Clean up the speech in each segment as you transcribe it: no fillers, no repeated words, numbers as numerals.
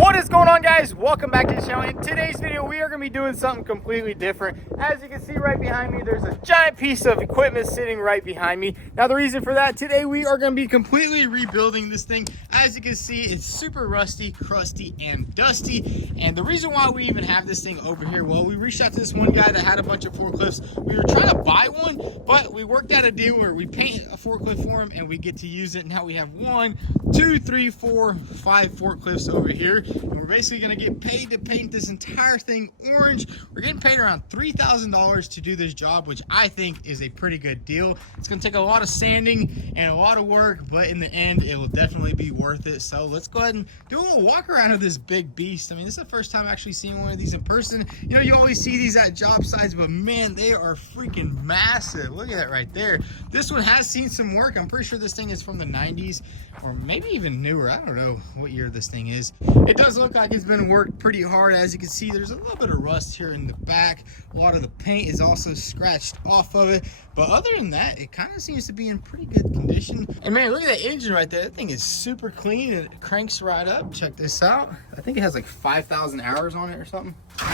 What is going on, guys? Welcome back to the channel. In today's video we are going to be doing something completely different. As you can see right behind me, there's a giant piece of equipment sitting right behind me. Now the reason for that, today we are going to be completely rebuilding this thing. As you can see, it's super rusty, crusty, and dusty. And the reason why we even have this thing over here, well, we reached out to this one guy that had a bunch of forklifts. We were trying to buy one, but we worked out a deal where we paint a forklift for him and we get to use it. Now we have 1, 2, 3, 4, 5 forklifts over here. And we're basically going to get paid to paint this entire thing orange. We're getting paid around $3,000 to do this job, which I think is a pretty good deal. It's going to take a lot of sanding and a lot of work, but in the end, it will definitely be worth it. So let's go ahead and do a little walk around of this big beast. I mean, this is the first time actually seeing one of these in person. You know, you always see these at job sites, but man, they are freaking massive. Look at that right there. This one has seen some work. I'm pretty sure this thing is from the 90s or maybe even newer. I don't know what year this thing is. It does look like it's been worked pretty hard. As you can see, there's a little bit of rust here in the back. A lot of the paint is also scratched off of it, but other than that, it kind of seems to be in pretty good condition. And man, look at that engine right there. That thing is super clean and it cranks right up. Check this out. I think it has like 5,000 hours on it or something. Check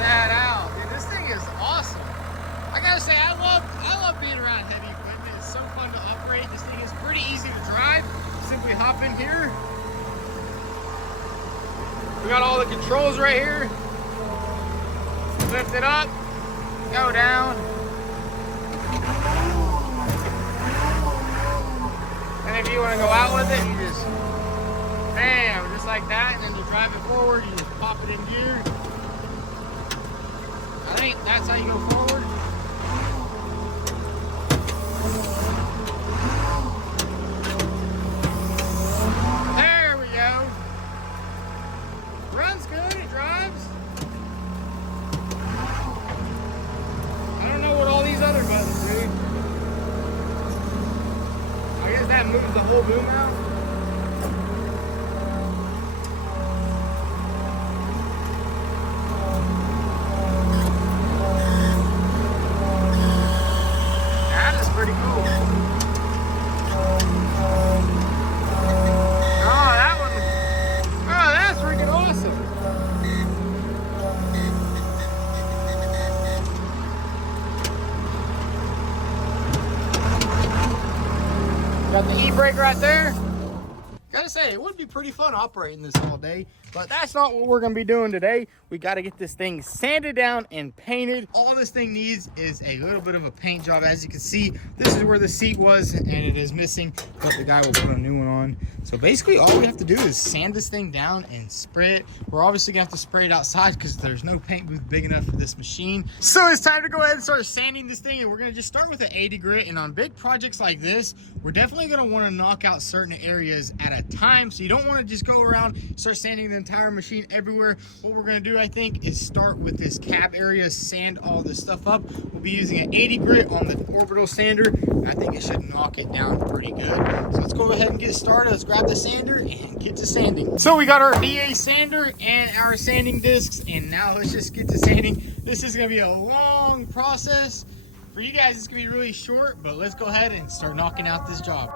that out, dude. This thing is awesome. I gotta say, I love being around heavy equipment. It's so fun to operate. This thing is pretty easy to drive. Simply hop in here. We got all the controls right here. Lift it up, go down. And if you want to go out with it, you just bam, just like that, and then you drive it forward, you just pop it in gear. I think that's how you go forward. There we go. Runs good, it drives. I don't know what all these other buttons do. I guess that moves the whole boom out. Pretty cool. Oh, that one. Oh, that's freaking awesome. Got the e-brake right there. Gotta say, it would be pretty fun operating this all day, but that's not what we're gonna be doing today. We gotta get this thing sanded down and painted. All this thing needs is a little bit of a paint job. As you can see, this is where the seat was and it is missing, but the guy will put a new one on. So basically all we have to do is sand this thing down and spray it. We're obviously gonna have to spray it outside because there's no paint booth big enough for this machine. So it's time to go ahead and start sanding this thing, and we're gonna just start with an 80 grit. And on big projects like this, we're definitely gonna wanna knock out certain areas at a time. So you don't wanna just go around, start sanding the entire machine everywhere. What we're gonna do, I think, is start with this cab area, sand all this stuff up. We'll be using an 80 grit on the orbital sander. I think it should knock it down pretty good. So let's go ahead and get started. Let's grab the sander and get to sanding. So we got our DA sander and our sanding discs, and now let's just get to sanding. This is gonna be a long process. For you guys, it's gonna be really short, but let's go ahead and start knocking out this job.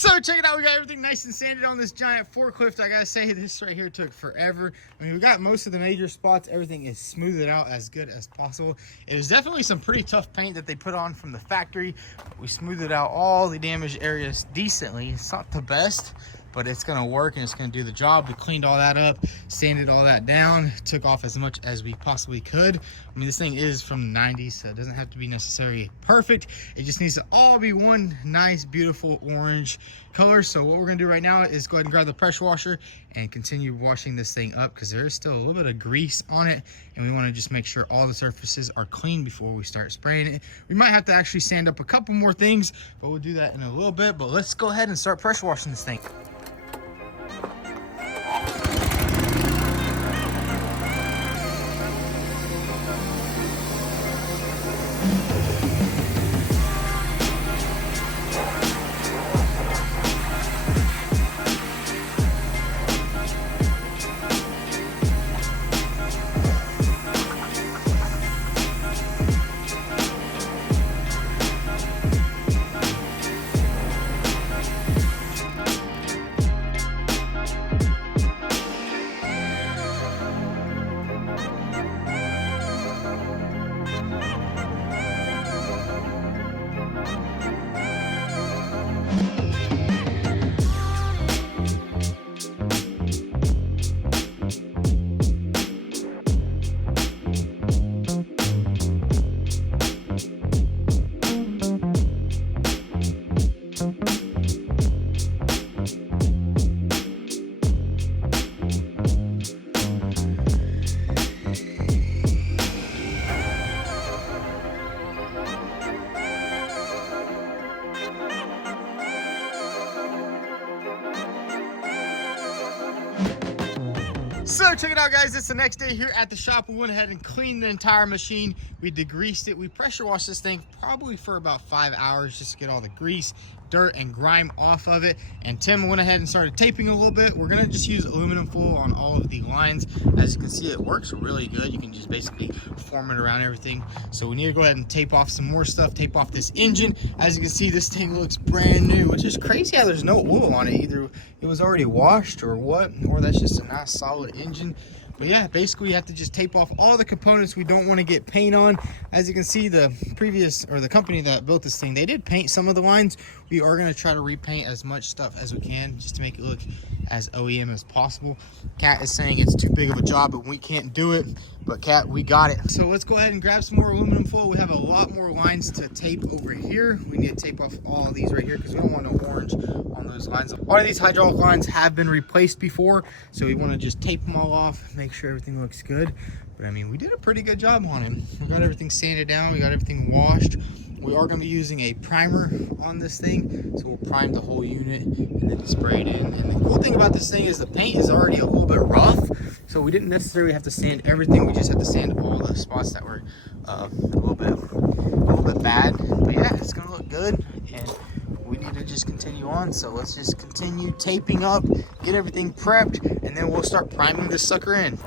So check it out, we got everything nice and sanded on this giant forklift. I gotta say, this right here took forever. I mean, we got most of the major spots. Everything is smoothed out as good as possible. It was definitely some pretty tough paint that they put on from the factory. We smoothed out all the damaged areas decently. It's not the best, but it's gonna work and it's gonna do the job. We cleaned all that up, sanded all that down, took off as much as we possibly could. I mean, this thing is from the 90s, so it doesn't have to be necessarily perfect. It just needs to all be one nice, beautiful orange color. So what we're gonna do right now is go ahead and grab the pressure washer and continue washing this thing up, because there is still a little bit of grease on it, and we wanna just make sure all the surfaces are clean before we start spraying it. We might have to actually sand up a couple more things, but we'll do that in a little bit. But let's go ahead and start pressure washing this thing. So check it out, guys. It's the next day here at the shop. We went ahead and cleaned the entire machine. We degreased it. We pressure washed this thing probably for about 5 hours just to get all the grease, dirt, and grime off of it. And Tim went ahead and started taping a little bit. We're gonna just use aluminum foil on all of the lines. As you can see, it works really good. You can just basically form it around everything. So we need to go ahead and tape off some more stuff, tape off this engine. As you can see, this thing looks brand new, which is crazy how there's no oil on it. Either it was already washed or what, or that's just a nice solid engine. But yeah, basically you have to just tape off all the components we don't want to get paint on. As you can see, the company that built this thing, they did paint some of the lines. We are going to try to repaint as much stuff as we can just to make it look as OEM as possible. Kat is saying it's too big of a job and we can't do it, but Kat, we got it. So let's go ahead and grab some more aluminum foil. We have a lot more lines to tape over here. We need to tape off all of these right here because we don't want no orange on those lines. A lot of these hydraulic lines have been replaced before, so we want to just tape them all off, make sure everything looks good. But I mean, we did a pretty good job on it. We got everything sanded down, we got everything washed. We are going to be using a primer on this thing, so we'll prime the whole unit and then spray it in. And the cool thing about this thing is the paint is already a little bit rough, so we didn't necessarily have to sand everything. We just had to sand all the spots that were a little bit bad. But yeah, it's going to look good, and we need to just continue on. So let's just continue taping up, get everything prepped, and then we'll start priming this sucker in.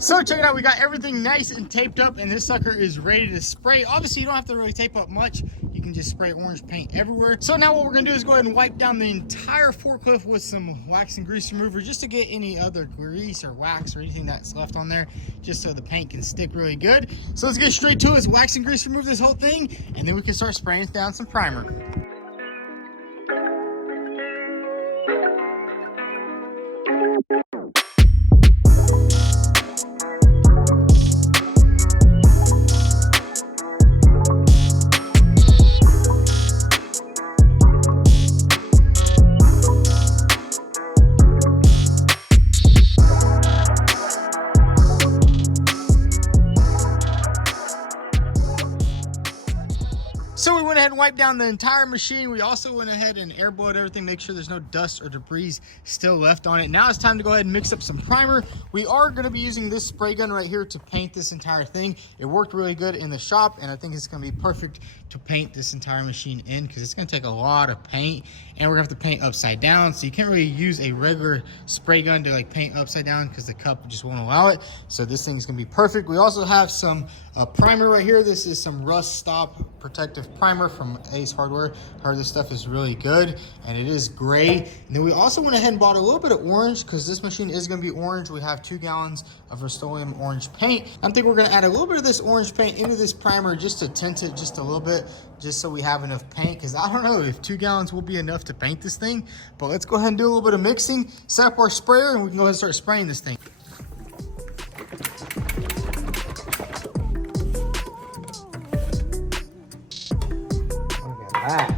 So check it out, we got everything nice and taped up, and this sucker is ready to spray. Obviously you don't have to really tape up much, you can just spray orange paint everywhere. So now what we're gonna do is go ahead and wipe down the entire forklift with some wax and grease remover, just to get any other grease or wax or anything that's left on there, just so the paint can stick really good. So let's get straight to it. Let's wax and grease remove this whole thing, and then we can start spraying down some primer. So we went ahead and wiped down the entire machine. We also went ahead and air blowed everything, make sure there's no dust or debris still left on it. Now it's time to go ahead and mix up some primer. We are going to be using this spray gun right here to paint this entire thing. It worked really good in the shop, and I think it's going to be perfect to paint this entire machine in, because it's going to take a lot of paint, and we're going to have to paint upside down. So you can't really use a regular spray gun to like paint upside down because the cup just won't allow it. So this thing is going to be perfect. We also have some primer right here. This is some rust stop protective primer from Ace Hardware. I heard this stuff is really good, and it is gray. And then we also went ahead and bought a little bit of orange, because this machine is going to be orange. We have 2 gallons of Rust-Oleum orange paint. I think we're going to add a little bit of this orange paint into this primer just to tint it just a little bit, just so we have enough paint, because I don't know if 2 gallons will be enough to paint this thing. But let's go ahead and do a little bit of mixing, set up our sprayer, and we can go ahead and start spraying this thing. Look at that.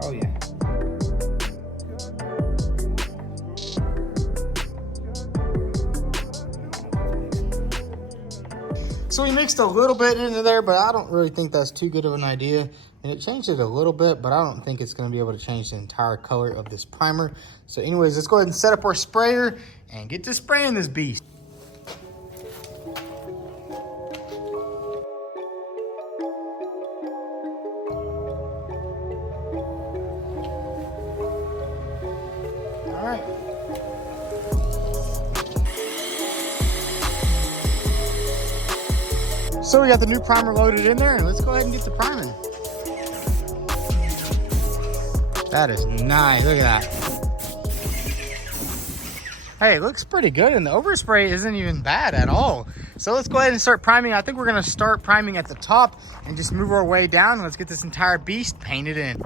Oh yeah. So we mixed a little bit into there, but I don't really think that's too good of an idea. And it changed it a little bit, but I don't think it's going to be able to change the entire color of this primer. So anyways, let's go ahead and set up our sprayer and get to spraying this beast. All right. So we got the new primer loaded in there, and let's go ahead and get the priming. That is nice, look at that. Hey, it looks pretty good, and the overspray isn't even bad at all. So let's go ahead and start priming. I think we're gonna start priming at the top and just move our way down. Let's get this entire beast painted in.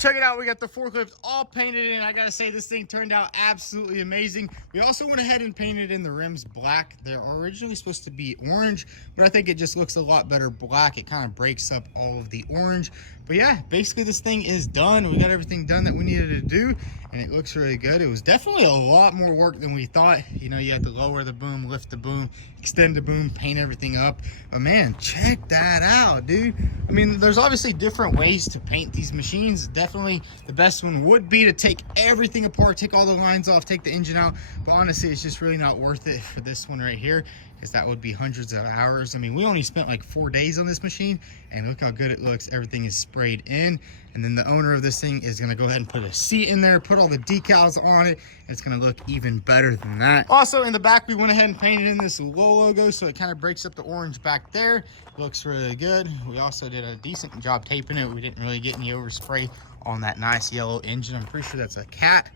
check it out. We got the forklift all painted in. I gotta say, this thing turned out absolutely amazing. We also went ahead and painted in the rims black. They're originally supposed to be orange, but I think it just looks a lot better black. It kind of breaks up all of the orange. But yeah, basically this thing is done. We got everything done that we needed to do, and it looks really good. It was definitely a lot more work than we thought. You know, you had to lower the boom, lift the boom, extend the boom, paint everything up. But man, check that out, dude. I mean, there's obviously different ways to paint these machines. Definitely the best one would be to take everything apart, take all the lines off, take the engine out. But honestly, it's just really not worth it for this one right here, because that would be hundreds of hours. I mean, we only spent like 4 days on this machine, and look how good it looks. Everything is sprayed in, and then the owner of this thing is gonna go ahead and put a seat in there, put all the decals on it. It's gonna look even better than that. Also in the back, we went ahead and painted in this Lull logo, so it kind of breaks up the orange back there. Looks really good. We also did a decent job taping it. We didn't really get any overspray on that nice yellow engine. I'm pretty sure that's a cat.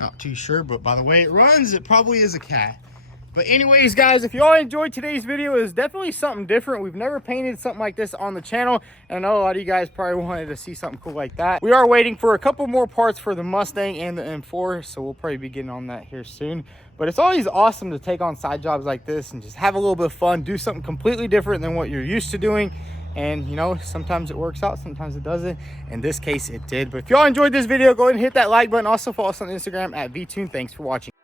Not too sure, but by the way it runs, it probably is a cat. But anyways, guys, if y'all enjoyed today's video, it was definitely something different. We've never painted something like this on the channel, and I know a lot of you guys probably wanted to see something cool like that. We are waiting for a couple more parts for the Mustang and the M4, so we'll probably be getting on that here soon. But it's always awesome to take on side jobs like this and just have a little bit of fun, do something completely different than what you're used to doing. And you know, sometimes it works out, sometimes it doesn't. In this case, it did. But if y'all enjoyed this video, go ahead and hit that like button. Also follow us on Instagram at vTuned. Thanks for watching.